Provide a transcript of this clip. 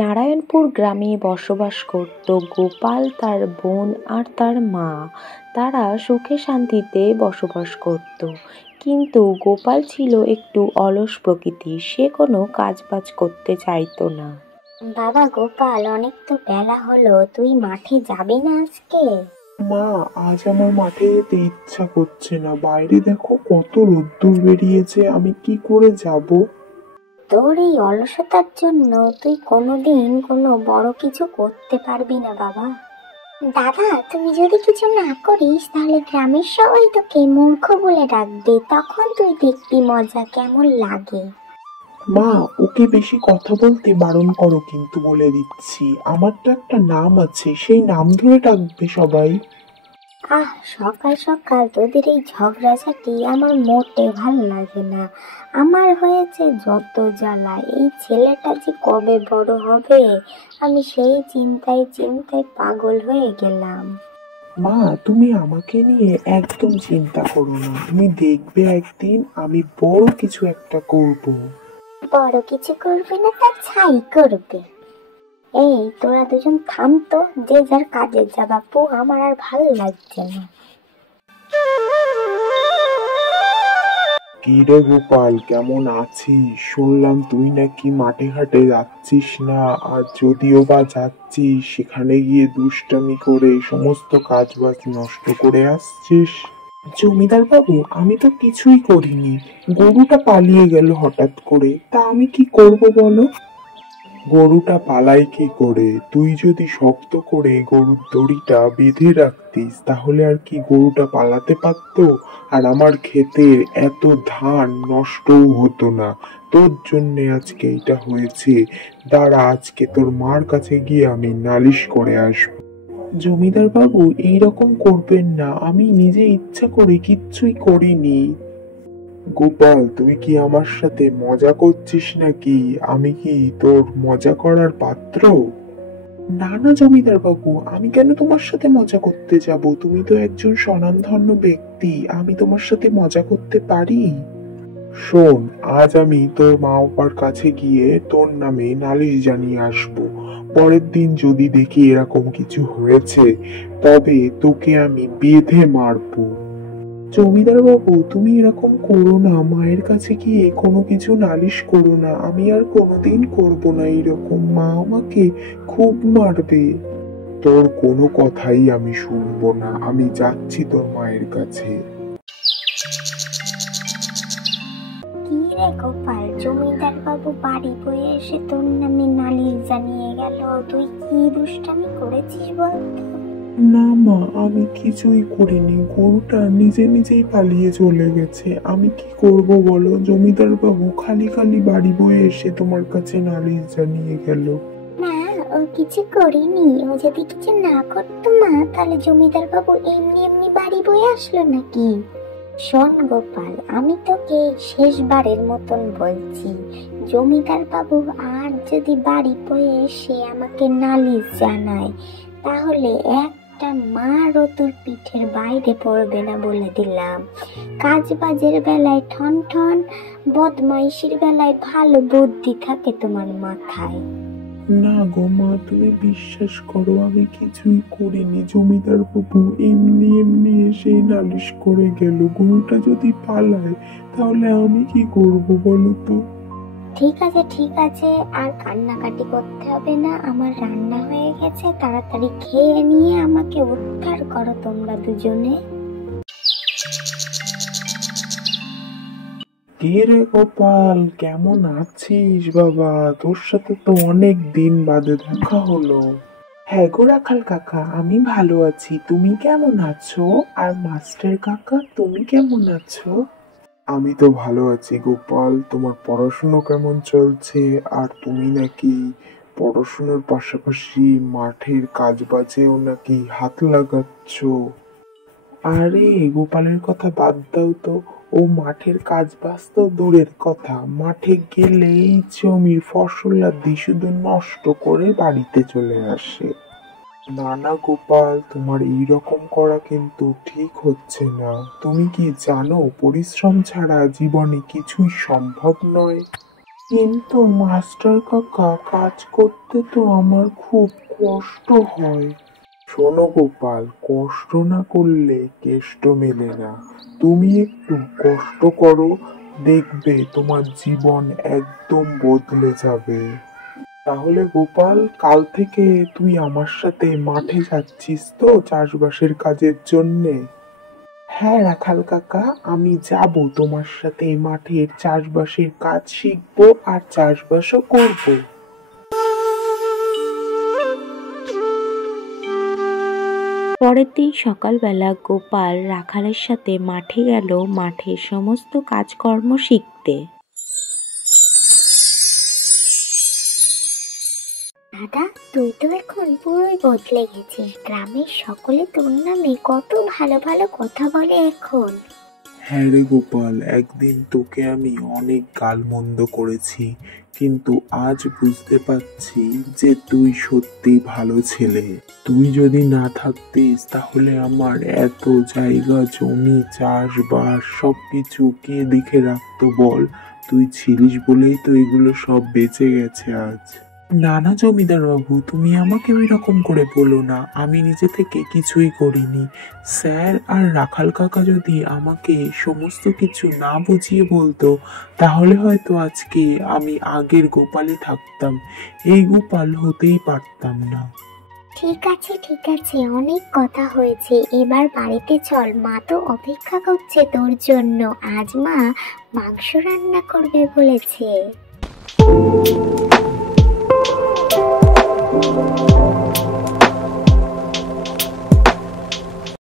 নারায়ণপুর গ্রামে বসবাস করত গোপাল, তার বোন আর তার মা। তারা সুখে শান্তিতে বসবাস করত। কিন্তু গোপাল ছিল একটু অলস প্রকৃতির, সে কোনো কাজবাজ করতে চাইতো না। বাবা গোপাল, অনেক তো বেলা হলো, তুই মাঠে যাবি না আজকে? মা, আজ আমার মাঠে যেতে ইচ্ছা করছে না। বাইরে দেখো কত রোদ্দুর বেরিয়েছে, আমি কি করে যাব? তোর এই অলসতার জন্য তুই কোনোদিন কোনো বড় কিছু করতে পারবি না বাবা। দাদা, তুমি যদি কিছু না করিস তাহলে গ্রামের সবাই তোকে মূর্খ বলে ডাকবে, তখন তুই দেখবি মজা কেমন লাগে। মা, ওকে বেশি কথা বলতে বারণ করো, কিন্তু বলে দিচ্ছি আমার তো একটা নাম আছে, সেই নাম ধরে ডাকবে সবাই। সকাল সকাল তোদের এই ঝগড়াঝাটি আমার মোটে ভালো লাগে না। আমার হয়েছে যত জ্বালা, এই ছেলেটা যে কবে বড় হবে আমি সেই চিন্তায় চিন্তায় পাগল হয়ে গেলাম। মা, তুমি আমাকে নিয়ে একদম চিন্তা করো না, তুমি দেখবে একদিন আমি বড় কিছু একটা করব। বড় কিছু করবে না তার ছাই করবে। এই তোরা দুজন থাম তো, যে যার কাজে যা বাপু, আমার আর ভালো লাগছে না। কি রে গোপাল, কেমন আছিস? শুনলাম তুই নাকি মাঠে ঘাটে যাচ্ছিস না, আর যদিও বা যাচ্ছিস সেখানে গিয়ে দুষ্টামি করে সমস্ত কাজ বাজ নষ্ট করে আসছিস। জমিদার বাবু, আমি তো কিছুই করিনি। গরুটা পালিয়ে গেল হঠাৎ করে, তা আমি কি করব বলো? গরুটা পালাই কি করে? তুই যদি শক্ত করে গরুর দড়িটা বেঁধে রাখতিস তাহলে আর কি গরুটা পালাতে পারতো? আর আমার ক্ষেতের এত ধান নষ্টও হতো না। তোর জন্য আজকে এটা হয়েছে। দাঁড়া, আজকে তোর মার কাছে গিয়ে আমি নালিশ করে আসবো। জমিদার বাবু, এইরকম করবেন না, আমি নিজে ইচ্ছা করে কিচ্ছুই করিনি। গোপাল, তুই কি আমার সাথে মজা করছিস নাকি? আমি কি তোর মজা করার পাত্র? না না জমিদার বাবু, আমি কেন তোমার সাথে মজা করতে যাব? তুমি তো একজন স্বনামধন্য ব্যক্তি, আমি তোমার সাথে মজা করতে পারি? শোন, আজ আমি তোর মা বাবার কাছে গিয়ে তোর নামে নালিশ জানিয়ে আসবো। পরের দিন যদি দেখি এরকম কিছু হয়েছে, তবে তোকে আমি বেঁধে মারবো। জমিদার বাবু, তুমি এরকম করো না, মায়ের কাছে গিয়ে কোনো কিছু নালিশ করো না। আমি আর কোনোদিন করব না এরকম, মা আমাকে খুব মারবে। তোর কোনো কথাই আমি শুনবো না, আমি যাচ্ছি তোর মায়ের কাছে। কি রে গোপাল, জমিদার বাবু বাড়ি বয়ে এসে তোর নামে নালিশ জানিয়ে গেল, তুই কি দুষ্টামি করেছিস বলতো? না মা, আমি কিছুই করিনি, গরুটা নিজে নিজেই পালিয়ে চলে গেছে। আমি কি করব বলো? জমিদার বাবু খালি খালি বাড়ি বয়ে এসে তোমার কাছে নালিশ জানিয়ে গেল। না, ও কিছু করিনি। ও যদি কিছু না করতো মা, তাহলে জমিদার বাবু এমনি এমনি বাড়ি বয়ে আসলো নাকি? শোন গোপাল, আমি তোকে শেষবারের মতন বলছি, জমিদার বাবু আর যদি বাড়ি বয়ে এসে আমাকে নালিশ জানায় তাহলে একটা মারও তোর পিঠের বাইরে পড়বে না বলে দিলাম। কাজ বাজের বেলায় ঠন ঠন, বদমাইশির বেলায় ভালো বুদ্ধি থাকে তোমার মাথায়। না গো মা, তুমি বিশ্বাস করো, আমি কিছুই করিনি। জমিদার বাবু এমনি এমনি এসে নালিশ করে গেল। গরুটা যদি পালায় তাহলে আমি কি করব বলো তো? ঠিক আছে ঠিক আছে, আর কান্নাকাটি করতে হবে না, আমার রান্না হয়ে গেছে, তাড়াতাড়ি খেয়ে নিয়ে আমাকে উদ্ধার করো তোমরা দুজনে। কে রে গোপাল, কেমন আছিস বাবা? তোর সাথে তো অনেক দিন বাদে দেখা হলো। হ্যাঁ গো রাখাল কাকা, আমি ভালো আছি। তুমি কেমন আছো? আর মাস্টার কাকা, তুমি কেমন আছো? আমি তো ভালো আছি গোপাল। তোমার পড়াশুনো কেমন চলছে? আর তুমি নাকি পড়াশুনোর পাশাপাশি মাঠের কাজ বাজেও নাকি হাত লাগাচ্ছ? আরে গোপালের কথা বাদ দাও তো। ও মাঠের কাজ বাজ তো দূরের কথা, মাঠে গেলেই জমির ফসলাদি শুধু নষ্ট করে বাড়িতে চলে আসে। না না গোপাল, তোমার এইরকম করা কিন্তু ঠিক হচ্ছে না। তুমি কি জানো পরিশ্রম ছাড়া জীবনে কিছুই সম্ভব নয়? কিন্তু মাস্টার কাকা, কাজ করতে তো আমার খুব কষ্ট হয়। শোনো গোপাল, কষ্ট না করলে কেষ্ট মেলে না। তুমি একটু কষ্ট করো, দেখবে তোমার জীবন একদম বদলে যাবে। তাহলে গোপাল, কাল থেকে তুই আমার সাথে মাঠে যাচ্ছিস তো চাষবাসের কাজের জন্যে? হ্যাঁ রাখাল কাকা, আমি যাব তোমার সাথে মাঠের চাষবাসের কাজ শিখবো আর চাষবাসও করব। পরের দিন সকালবেলা গোপাল রাখালের সাথে মাঠে গেল মাঠের সমস্ত কাজকর্ম শিখতে। দাদা, তুই তো এখন পুরোই বদলে গেছিস। গ্রামের সকলে তোর নামে কত ভালো ভালো কথা বলে এখন। হ্যাঁ রে গোপাল, একদিন তোকে আমি অনেক গালমন্দ করেছি, কিন্তু আজ বুঝতে পারছি যে তুই সত্যি ভালো ছেলে। তুই যদি না থাকতিস তাহলে আমার এত জায়গা জমি চাষবাস সবকিছু কে দেখে রাখতো বল? তুই ছিলিস বলেই তো এগুলো সব বেঁচে গেছে আজ। না না জমিদার বাবু, তুমি আমাকে ওই রকম করে বলো না, আমি নিজে থেকে কিছুই করিনি। স্যার আর রাখাল কাকা যদি আমাকে সমস্ত কিছু না বুঝিয়ে বলতো তাহলে হয়তো আজকে আমি আগের গোপালে থাকতাম, এই গোপাল হতেই পারতাম না। ঠিক আছে ঠিক আছে, অনেক কথা হয়েছে, এবার বাড়িতে চল। মা তো অপেক্ষা করছে তোর জন্য। আজ মা মাংস রান্না করবে বলেছে।